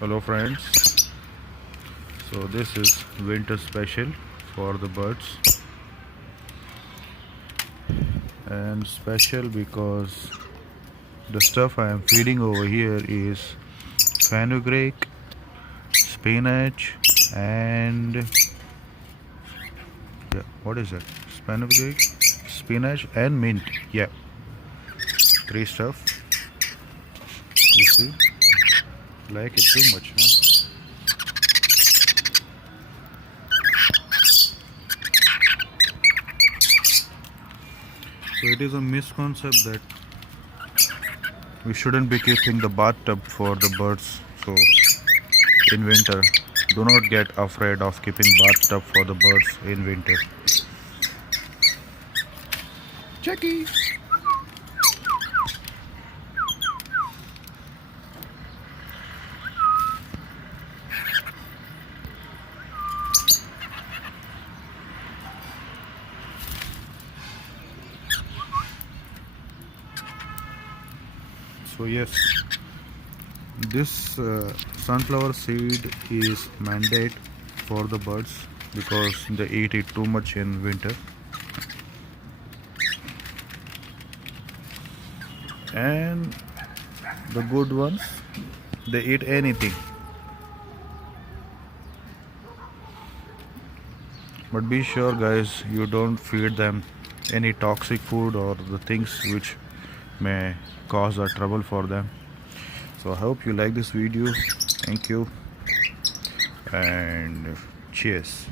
Hello friends, so this is winter special for the birds, and special because the stuff I am feeding over here is fenugreek, spinach, and yeah, what is that? Fenugreek, spinach, and mint. Yeah, three stuff. You see, like it too much, huh? So it is a misconcept that we shouldn't be keeping the bathtub for the birds. So in winter, do not get afraid of keeping bathtub for the birds in winter. Jackie. So yes, this sunflower seed is mandate for the birds because they eat it too much in winter, and the good ones, they eat anything. But be sure guys, you don't feed them any toxic food or the things which may cause a trouble for them. So I hope you like this video. Thank you and cheers.